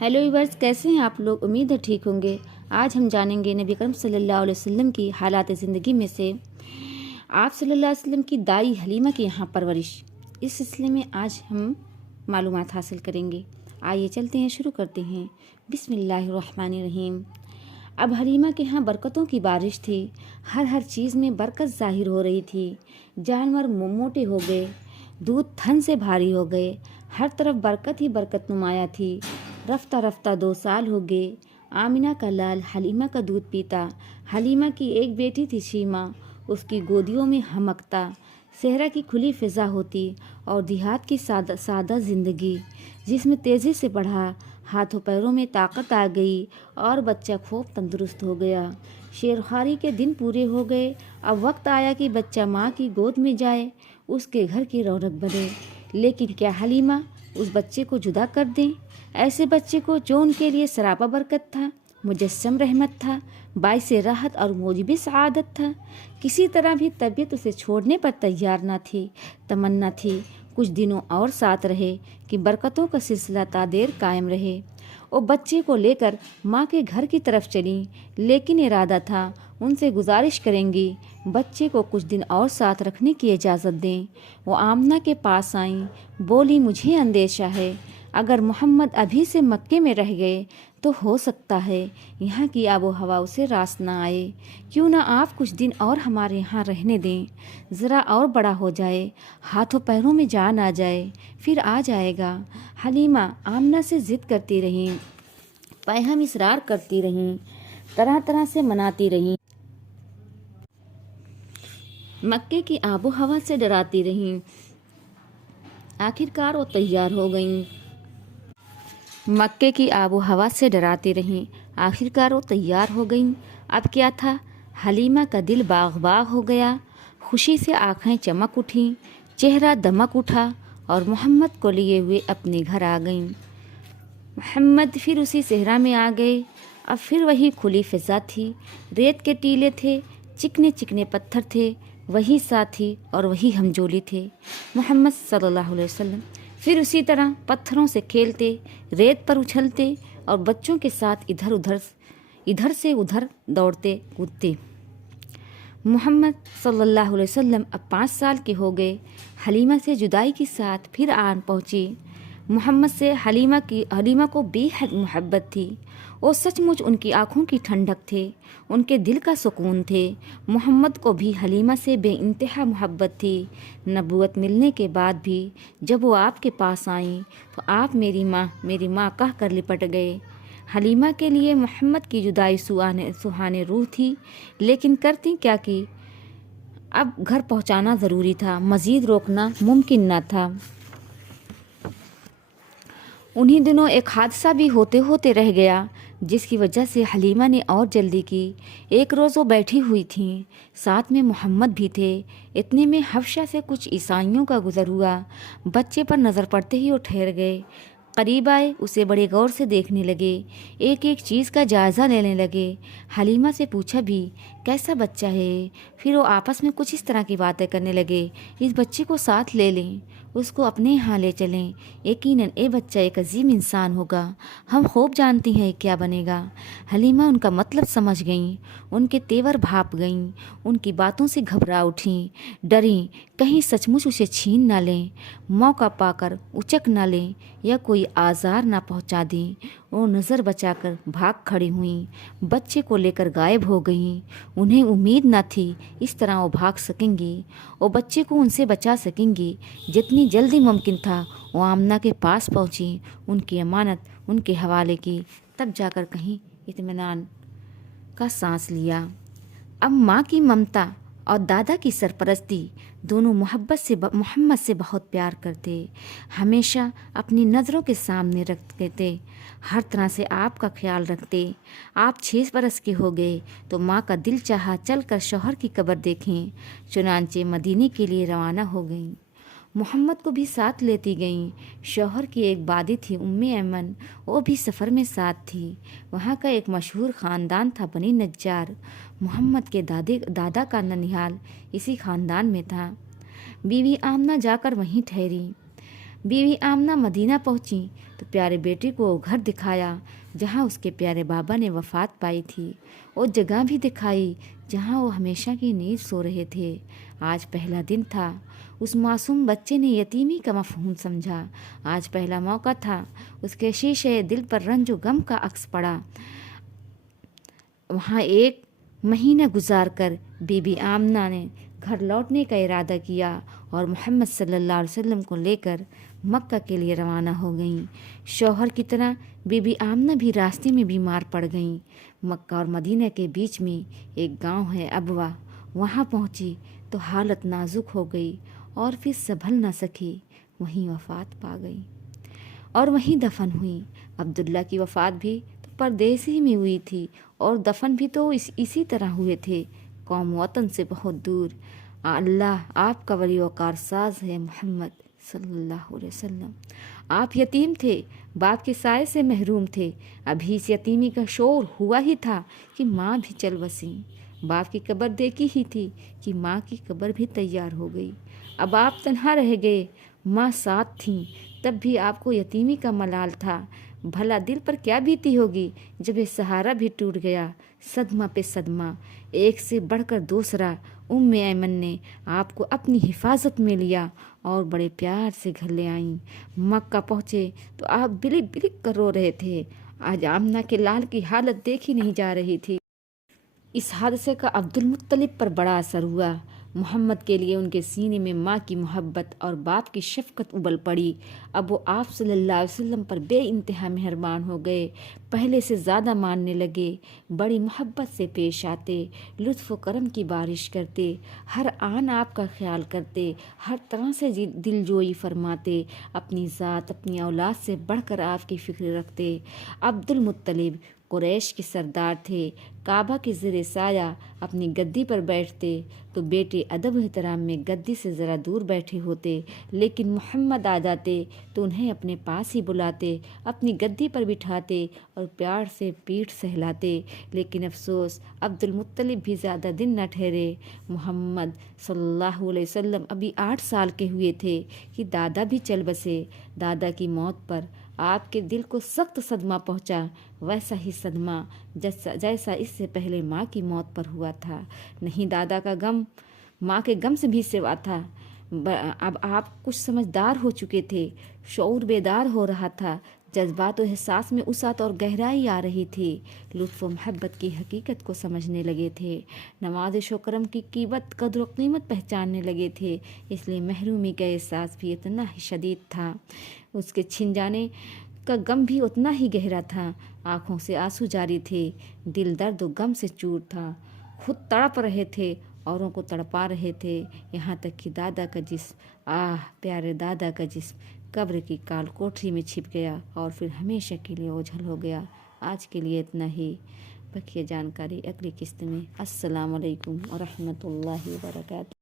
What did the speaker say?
Hello viewers, कैसे हैं आप लोग। उम्मीद है ठीक होंगे। आज हम जानेंगे नबी करम सल्लल्लाहु अलैहि वसल्लम की हालात ज़िंदगी में से आप सल्लल्लाहु अलैहि वसल्लम की दाई हलीमा की यहाँ परवरिश। इस सिलसिले में आज हम मालूमात हासिल करेंगे। आइए चलते हैं, शुरू करते हैं। बिस्मिल्लाहिर्रहमानिर्रहीम। अब हलीमा के यहाँ बरकतों की बारिश थी। हर चीज़ में बरकत ज़ाहिर हो रही थी। जानवर मोटे हो गए, दूध थन से भारी हो गए, हर तरफ बरकत ही बरकत नुमाया थी। रफ्ता रफ्ता 2 साल हो गए। आमिना का लाल हलीमा का दूध पीता। हलीमा की एक बेटी थी शीमा, उसकी गोदियों में हमकता। सहरा की खुली फ़िज़ा होती और देहात की सादा ज़िंदगी, जिसमें तेज़ी से बढ़ा। हाथों पैरों में ताकत आ गई और बच्चा खूब तंदुरुस्त हो गया। शेरखारी के दिन पूरे हो गए। अब वक्त आया कि बच्चा माँ की गोद में जाए, उसके घर की रौनक बने। लेकिन क्या हलीमा उस बच्चे को जुदा कर दें? ऐसे बच्चे को जो उनके लिए सरापा बरकत था, मुजस्सम रहमत था, बाइस राहत और मूजिब सआदत था। किसी तरह भी तबीयत उसे छोड़ने पर तैयार न थी। तमन्ना थी कुछ दिनों और साथ रहे कि बरकतों का सिलसिला तादेर कायम रहे। वो बच्चे को लेकर माँ के घर की तरफ चली, लेकिन इरादा था उनसे गुजारिश करेंगी बच्चे को कुछ दिन और साथ रखने की इजाज़त दें। वो आमना के पास आईं, बोली, मुझे अंदेशा है अगर मोहम्मद अभी से मक्के में रह गए तो हो सकता है यहाँ की आबो हवा उसे रास ना आए। क्यों ना आप कुछ दिन और हमारे यहाँ रहने दें, ज़रा और बड़ा हो जाए, हाथों पैरों में जान आ जाए, फिर आ जाएगा। हलीमा आमना से ज़िद करती रहीं, पैहम इसरार करती रहीं, तरह तरह से मनाती रहीं, मक्के की आबो हवा से डराती रहीं। आखिरकार वो तैयार हो गईं। मक्के की आबो हवा से डराती रहीं, आखिरकार वो तैयार हो गईं। अब क्या था, हलीमा का दिल बाग बाग हो गया। खुशी से आंखें चमक उठीं, चेहरा दमक उठा और मोहम्मद को लिए हुए अपने घर आ गईं। मोहम्मद फिर उसी सहरा में आ गए। अब फिर वही खुली फ़िज़ा थी। रेत के टीले थे, चिकने चिकने पत्थर थे, वही साथी और वही हमजोली थे। मोहम्मद सल्लल्लाहु अलैहि वसल्लम फिर उसी तरह पत्थरों से खेलते, रेत पर उछलते और बच्चों के साथ इधर से उधर दौड़ते कूदते। मोहम्मद सल्लल्लाहु अलैहि वसल्लम अब 5 साल के हो गए। हलीमा से जुदाई के साथ फिर आन पहुँची। मोहम्मद से हलीमा को बेहद मोहब्बत थी। वो सचमुच उनकी आँखों की ठंडक थे, उनके दिल का सुकून थे। मोहम्मद को भी हलीमा से बेइंतहा मोहब्बत थी। नबूवत मिलने के बाद भी जब वो आपके पास आईं तो आप मेरी माँ कह कर लिपट गए। हलीमा के लिए मोहम्मद की जुदाई सुहाने रूह थी, लेकिन करती क्या कि अब घर पहुंचाना ज़रूरी था, मज़ीद रोकना मुमकिन न था। उन्हीं दिनों एक हादसा भी होते होते रह गया, जिसकी वजह से हलीमा ने और जल्दी की। एक रोज़ वो बैठी हुई थीं, साथ में मोहम्मद भी थे। इतने में हफ्शा से कुछ ईसाइयों का गुज़र हुआ। बच्चे पर नज़र पड़ते ही वो ठहर गए, करीब आए, उसे बड़े गौर से देखने लगे, एक एक चीज़ का जायज़ा लेने लगे। हलीमा से पूछा भी, कैसा बच्चा है? फिर वो आपस में कुछ इस तरह की बातें करने लगे, इस बच्चे को साथ ले लें, उसको अपने यहाँ ले चलें, यकीनन ये बच्चा एक अजीम इंसान होगा, हम खूब जानती हैं क्या बनेगा। हलीमा उनका मतलब समझ गईं, उनके तेवर भाप गईं, उनकी बातों से घबरा उठीं, डरीं कहीं सचमुच उसे छीन ना लें, मौका पाकर उचक ना लें या कोई आज़ार ना पहुंचा दें। वो नज़र बचाकर भाग खड़ी हुईं, बच्चे को लेकर गायब हो गईं। उन्हें उम्मीद न थी इस तरह वो भाग सकेंगी, वो बच्चे को उनसे बचा सकेंगी। जितनी जल्दी मुमकिन था वो आमना के पास पहुंची, उनकी अमानत उनके हवाले की, तब जाकर कहीं इत्मीनान का सांस लिया। अब माँ की ममता और दादा की सरपरस्ती दोनों मोहम्मद से बहुत प्यार करते, हमेशा अपनी नज़रों के सामने रखते थे, हर तरह से आपका ख्याल रखते। आप 6 बरस के हो गए तो माँ का दिल चाहा चल कर शौहर की कब्र देखें। चुनांचे मदीने के लिए रवाना हो गईं। मोहम्मद को भी साथ लेती गईं। शौहर की एक बादी थी उम्मे ऐमन, वो भी सफ़र में साथ थी। वहाँ का एक मशहूर ख़ानदान था बनी नज्जार। मोहम्मद के दादा का ननिहाल इसी ख़ानदान में था। बीवी आमना जाकर वहीं ठहरी। बीवी आमना मदीना पहुंची तो प्यारे बेटे को वो घर दिखाया जहाँ उसके प्यारे बाबा ने वफ़ात पाई थी। वो जगह भी दिखाई जहाँ वो हमेशा की नींद सो रहे थे। आज पहला दिन था। उस मासूम बच्चे ने यतीमी का मफ़हूम समझा। आज पहला मौका था। उसके शीशे दिल पर रंज व गम का अक्स पड़ा। वहाँ एक महीना गुजार कर बीबी आमना ने घर लौटने का इरादा किया और मोहम्मद सल्लल्लाहु अलैहि वसल्लम को लेकर मक्का के लिए रवाना हो गईं। शौहर की तरह बीबी आमना भी रास्ते में बीमार पड़ गईं। मक्का और मदीना के बीच में एक गांव है अबवा। वहाँ पहुँची तो हालत नाजुक हो गई और फिर संभल न सकी, वहीं वफ़ात पा गई और वहीं दफन हुई। अब्दुल्ला की वफ़ात भी तो परदेस ही में हुई थी और दफन भी तो इसी तरह हुए थे, कौम वतन से बहुत दूर। अल्लाह आपका वली व कारसाज है मोहम्मद सल्लल्लाहु अलैहि वसल्लम। आप यतीम थे, बाप के साए से महरूम थे। अभी इस यतीमी का शोर हुआ ही था कि माँ भी चल बसी। बाप की कब्र देखी ही थी कि माँ की कब्र भी तैयार हो गई। अब आप तन्हा रह गए, माँ साथ थीं, तब भी आपको यतीमी का मलाल था। भला दिल पर क्या बीती होगी जब ये सहारा भी टूट गया। सदमा पे सदमा, एक से बढ़कर दूसरा। उम्मे ऐमन ने आपको अपनी हिफाजत में लिया और बड़े प्यार से घर ले आईं। मक्का पहुँचे तो आप बिलिक बिलिक कर रो रहे थे। आज आमना के लाल की हालत देखी नहीं जा रही थी। इस हादसे का अब्दुल मुत्तलिब पर बड़ा असर हुआ। मोहम्मद के लिए उनके सीने में माँ की मोहब्बत और बाप की शफकत उबल पड़ी। अब वो आप सल्लल्लाहु अलैहि वसल्लम पर बेइंतहा मेहरबान हो गए, पहले से ज़्यादा मानने लगे। बड़ी मोहब्बत से पेश आते, लुत्फ़ व करम की बारिश करते, हर आन आपका ख्याल करते, हर तरह से दिलजोई फरमाते, अपनी ज़ात अपनी औलाद से बढ़कर आपकी फ़िक्र रखते। अब्दुल मुत्तलिब कुरैश के सरदार थे। काबा के ज़ेरे साया अपनी गद्दी पर बैठते तो बेटे अदब एहतराम में गद्दी से ज़रा दूर बैठे होते, लेकिन मोहम्मद आ जाते तो उन्हें अपने पास ही बुलाते, अपनी गद्दी पर बिठाते और प्यार से पीठ सहलाते। लेकिन अफसोस अब्दुल मुत्तलिब भी ज़्यादा दिन न ठहरे। मोहम्मद सल्लल्लाहु अलैहि वसल्लम अभी 8 साल के हुए थे कि दादा भी चल बसे। दादा की मौत पर आपके दिल को सख्त सदमा पहुंचा, वैसा ही सदमा जैसा इससे पहले माँ की मौत पर हुआ था। नहीं, दादा का गम माँ के गम से भी सिवा था। अब आप कुछ समझदार हो चुके थे, शऊर बेदार हो रहा था, जज्बात और एहसास में उसात और गहराई आ रही थी, लुत्फ़ व मोहब्बत की हकीकत को समझने लगे थे, नवाज़िश व करम की कीमत कद्र व कीमत पहचानने लगे थे। इसलिए महरूमी का एहसास भी इतना ही शदीद था, उसके छिन जाने का गम भी उतना ही गहरा था। आँखों से आंसू जारी थे, दिल दर्द व गम से चूर था। खुद तड़प रहे थे, औरों को तड़पा रहे थे, यहाँ तक कि दादा का जिस्म, प्यारे दादा का जिस्म कब्र की काल कोठरी में छिप गया और फिर हमेशा के लिए ओझल हो गया। आज के लिए इतना ही। बकिया जानकारी अगली किस्त में। अस्सलाम वालेकुम व रहमतुल्लाहि व बरकातहू।